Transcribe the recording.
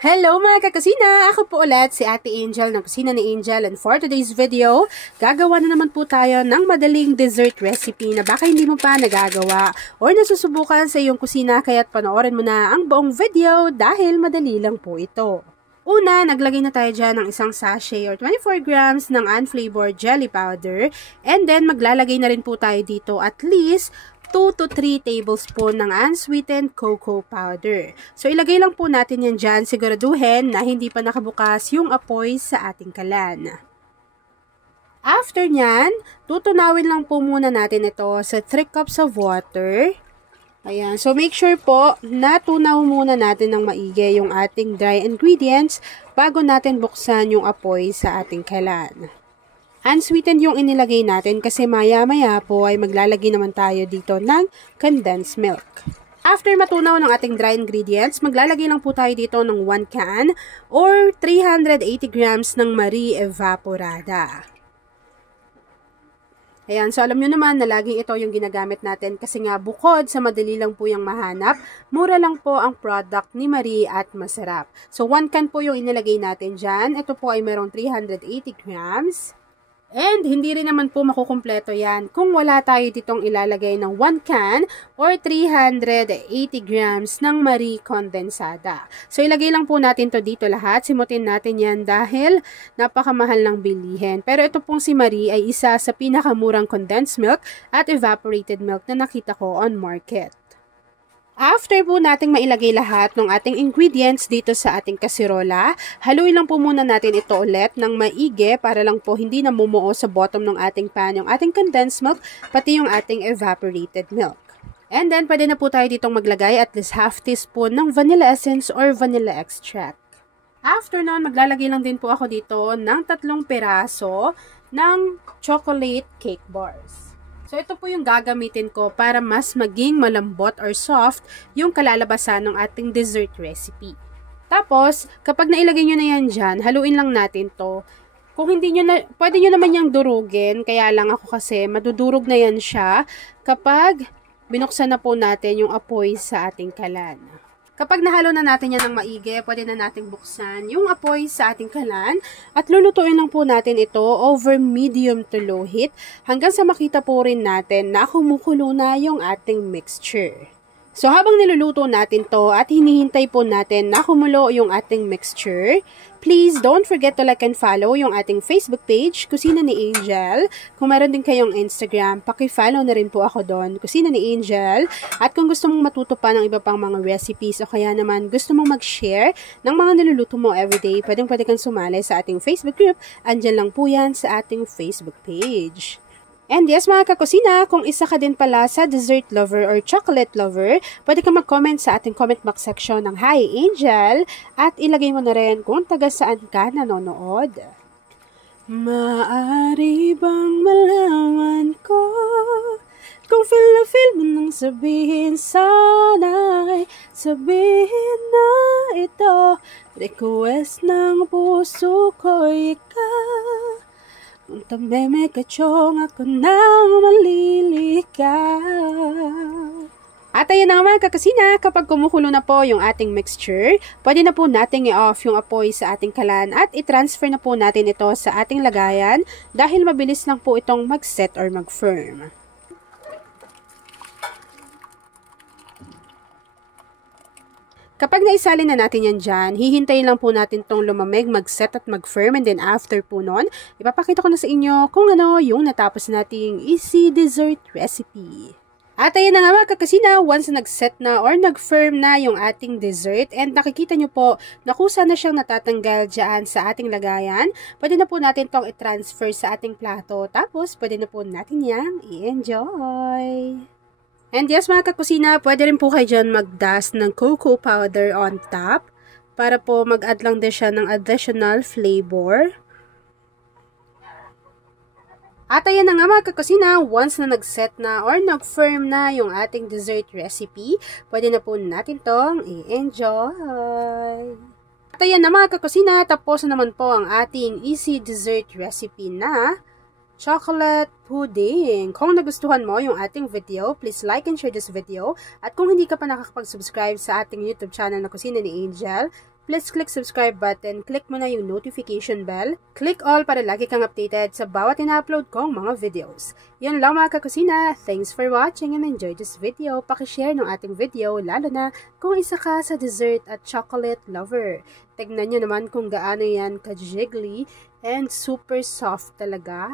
Hello mga kakusina! Ako po ulit si Ate Angel ng Kusina ni Angel, and for today's video, gagawa na naman po tayo ng madaling dessert recipe na baka hindi mo pa nagagawa or nasusubukan sa iyong kusina, kaya't panoorin mo na ang buong video dahil madali lang po ito. Una, naglagay na tayo dyan ng isang sachet or 24 grams ng unflavored jelly powder, and then maglalagay na rin po tayo dito at least 2 to 3 tablespoon ng unsweetened cocoa powder. So, ilagay lang po natin yan dyan. Siguraduhin na hindi pa nakabukas yung apoy sa ating kalan. After nyan, tutunawin lang po muna natin ito sa 3 cups of water. Ayan. So, make sure po na tunaw muna natin ng maigi yung ating dry ingredients bago natin buksan yung apoy sa ating kalan. Unsweetened yung inilagay natin kasi maya-maya po ay maglalagay naman tayo dito ng condensed milk. After matunaw ng ating dry ingredients, maglalagay lang po tayo dito ng 1 can or 380 grams ng Marie Evaporada. Ayan, so alam nyo naman na laging ito yung ginagamit natin kasi nga bukod sa madali lang po yung mahanap, mura lang po ang product ni Marie at masarap. So 1 can po yung inilagay natin dyan. Ito po ay merong 380 grams. And hindi rin naman po makukumpleto yan kung wala tayo ditong ilalagay ng 1 can or 380 grams ng Marie Condensada. So ilagay lang po natin to dito lahat. Simutin natin yan dahil napakamahal ng bilihin. Pero ito pong si Marie ay isa sa pinakamurang condensed milk at evaporated milk na nakita ko on market. After po nating mailagay lahat ng ating ingredients dito sa ating kasirola, haluin lang po muna natin ito ulit ng maigi para lang po hindi namumuo sa bottom ng ating pan yung ating condensed milk, pati yung ating evaporated milk. And then, pwede na po tayo ditong maglagay at least half teaspoon ng vanilla essence or vanilla extract. After nun, maglalagay lang din po ako dito ng 3 piraso ng chocolate cake bars. So, ito po yung gagamitin ko para mas maging malambot or soft yung kalalabasan ng ating dessert recipe. Tapos, kapag nailagay nyo na yan dyan, haluin lang natin to. Kung hindi nyo na, pwede nyo naman yung durugin, kaya lang ako kasi madudurog na yan siya kapag binuksan na po natin yung apoy sa ating kalan. Kapag nahalo na natin yan ng maigi, pwede na nating buksan yung apoy sa ating kalan at lulutuin lang po natin ito over medium to low heat hanggang sa makita po rin natin na kumukulo na yung ating mixture. So habang niluluto natin to at hinihintay po natin na kumulo yung ating mixture, please don't forget to like and follow yung ating Facebook page, Kusina ni Angel. Kung meron din kayong Instagram, paki-follow na rin po ako doon, Kusina ni Angel. At kung gusto mong matuto pa ng iba pang mga recipes o kaya naman gusto mong mag-share ng mga niluluto mo everyday, pwede kang sumali sa ating Facebook group. Andyan lang po yan sa ating Facebook page. And yes mga kakusina, kung isa ka din pala sa dessert lover or chocolate lover, pwede ka mag-comment sa ating comment box section ng Hi Angel at ilagay mo na rin kung taga saan ka nanonood. Maaari bang malaman ko kung feel mo nang sabihin sana'y sabihin na ito, request ng puso ko'y ikaw. Kung tameme ka chong ako nang malilikaw. At ayun na mga kakasina, kapag kumukulo na po yung ating mixture, pwede na po nating i-off yung apoy sa ating kalan at i-transfer na po natin ito sa ating lagayan dahil mabilis lang po itong mag-set or mag-firm. Kapag naisalin na natin yan dyan, hihintayin lang po natin itong lumamig, mag-set at mag-firm, and then after po nun, ipapakita ko na sa inyo kung ano yung natapos nating easy dessert recipe. At ayun na nga mga kakasina, once na nag-set na or nag-firm na yung ating dessert, and nakikita nyo po na kusa na siyang natatanggal dyan sa ating lagayan, pwede na po natin itong i-transfer sa ating plato, tapos pwede na po natin yang i-enjoy. And yes mga kakusina, pwede rin po kayo dyan mag-dust ng cocoa powder on top para po mag-add lang din siya ng additional flavor. At ayan na nga mga kakusina, once na nag-set na or nag-firm na yung ating dessert recipe, pwede na po natin tong i-enjoy. At ayan na mga kakusina, tapos na naman po ang ating easy dessert recipe na chocolate pudding. Kung nagustuhan mo yung ating video, please like and share this video. At kung hindi ka pa nakakapag-subscribe sa ating YouTube channel na Kusina ni Angel, please click subscribe button, click mo na yung notification bell, click all para lagi kang updated sa bawat ina-upload kong mga videos. Yun lang mga kakusina, thanks for watching and enjoy this video. Pakishare ng ating video, lalo na kung isa ka sa dessert at chocolate lover. Tignan nyo naman kung gaano yan ka-jiggly and super soft talaga.